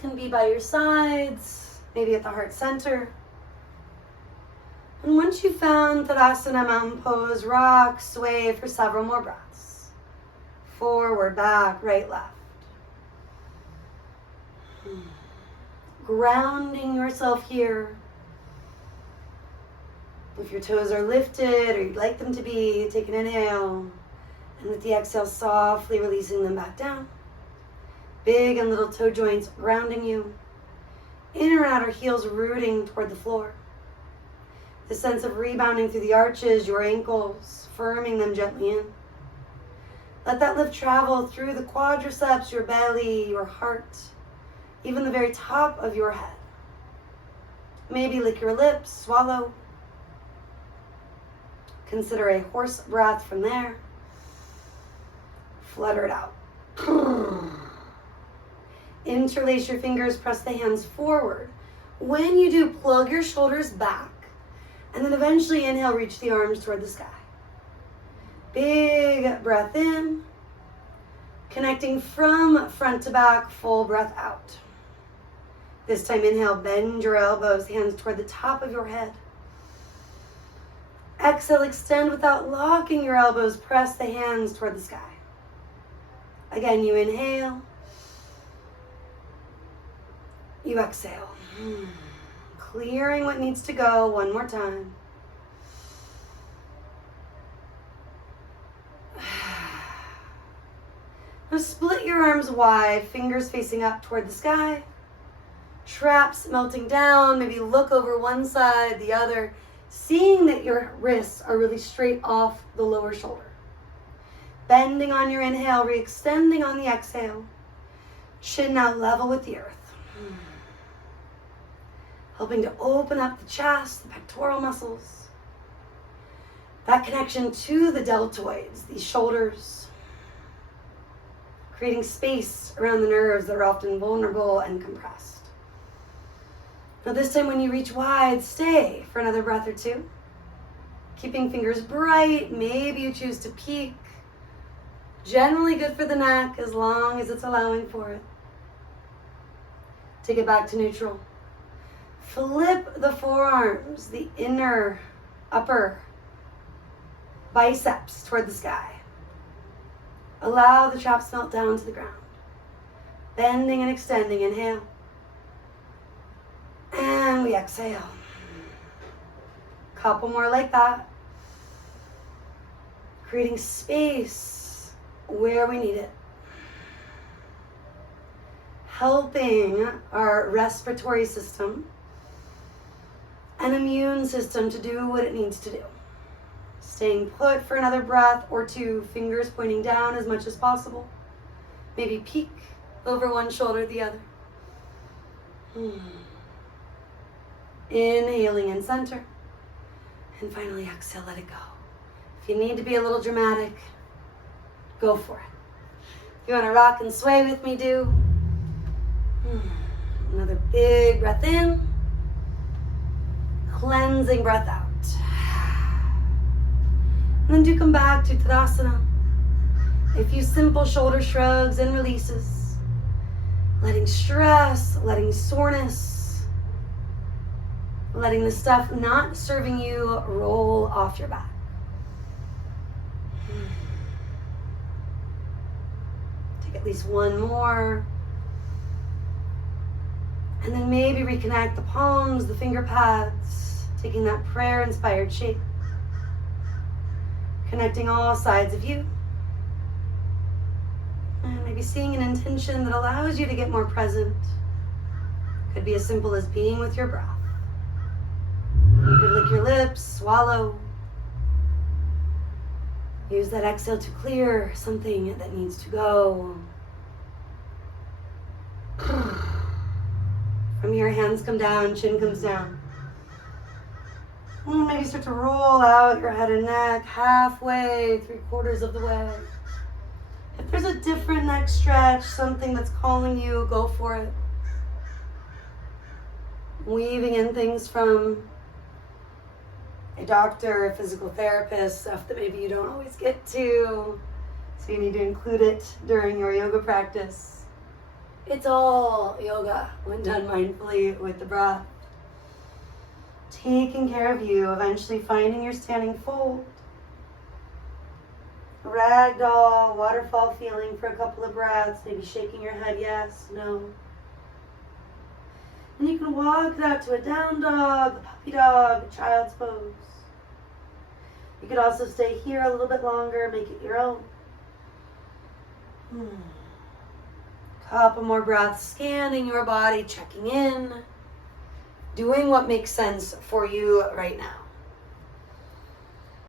can be by your sides, maybe at the heart center. And once you've found Tadasana Mountain Pose, rock, sway for several more breaths. Forward, back, right, left. Grounding yourself here. If your toes are lifted or you'd like them to be, take an inhale. And with the exhale, softly releasing them back down. Big and little toe joints grounding you. Inner and outer heels rooting toward the floor. The sense of rebounding through the arches, your ankles, firming them gently in. Let that lift travel through the quadriceps, your belly, your heart, even the very top of your head. Maybe lick your lips, swallow. Consider a horse breath from there. Flutter it out. Interlace your fingers, press the hands forward. When you do, plug your shoulders back, and then eventually inhale, reach the arms toward the sky. Big breath in, connecting from front to back, full breath out. This time inhale, bend your elbows, hands toward the top of your head. Exhale, extend without locking your elbows, press the hands toward the sky. Again, you inhale, you exhale. Clearing what needs to go one more time. Now split your arms wide, fingers facing up toward the sky. Traps melting down, maybe look over one side, the other, seeing that your wrists are really straight off the lower shoulder. Bending on your inhale, re-extending on the exhale. Chin now level with the earth. Helping to open up the chest, the pectoral muscles. That connection to the deltoids, these shoulders. Creating space around the nerves that are often vulnerable and compressed. Now this time when you reach wide, stay for another breath or two. Keeping fingers bright, maybe you choose to peek. Generally good for the neck as long as it's allowing for it. Take it back to neutral. Flip the forearms, the inner, upper biceps toward the sky. Allow the traps melt down to the ground. Bending and extending, inhale. And we exhale. Couple more like that. Creating space where we need it. Helping our respiratory system and immune system to do what it needs to do. Staying put for another breath or two, fingers pointing down as much as possible. Maybe peek over one shoulder, the other. Inhaling in center. And finally exhale, let it go. If you need to be a little dramatic, go for it. If you want to rock and sway with me, do. Another big breath in. Cleansing breath out. And then do come back to Tadasana. A few simple shoulder shrugs and releases. Letting stress, letting soreness, letting the stuff not serving you roll off your back. Take at least one more. And then maybe reconnect the palms, the finger pads, taking that prayer-inspired shape. Connecting all sides of you. And maybe seeing an intention that allows you to get more present. Could be as simple as being with your breath. You could lick your lips, swallow. Use that exhale to clear something that needs to go. From here, hands come down, chin comes down. And maybe start to roll out your head and neck halfway, 3/4 of the way. If there's a different neck stretch, something that's calling you, go for it. Weaving in things from a doctor, a physical therapist, stuff that maybe you don't always get to, so you need to include it during your yoga practice. It's all yoga when done mindfully with the breath. Taking care of you, eventually finding your standing fold. Ragdoll, waterfall feeling for a couple of breaths, maybe shaking your head yes, no. And you can walk it out to a down dog, a puppy dog, a child's pose. You could also stay here a little bit longer, make it your own. Couple more breaths, scanning your body, checking in, doing what makes sense for you right now.